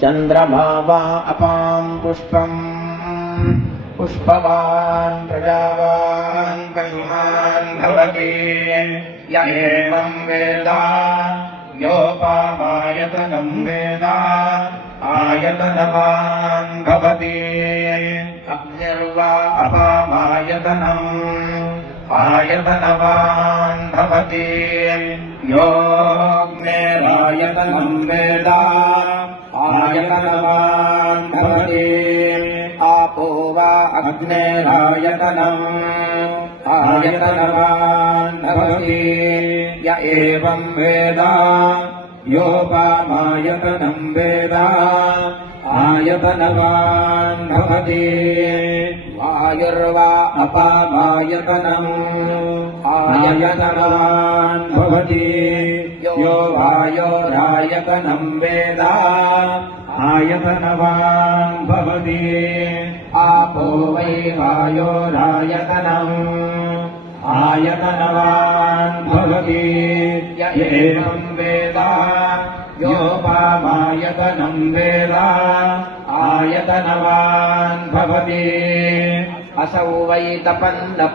चन्द्रमा वा अपां पुष्पम् पुष्पवान् प्रजावान् पशुमान् भवति य एवं वेद योपामायतनं वेद आयतनवान् भवति अग्निर्वा अपामायतनम् आयतनवान् भवति योऽग्निरायतनं वेद आयतनवान् भवति आपो वा अग्निरायतनम् आयतनवान् भवति य एवं वेद योपामायतनं वेद आयतनवान् भवति वायुर्वा अपामायतनम् आयतनवान् भवति यो वायोरायतनं वेद आयतनवान् भवति आपो वै वायोरायतनम् आयतनवान् भवति य एवं वेद योपामायतनं वेद आयतनवान् भवति असौ वै तपन्दपामायतनम्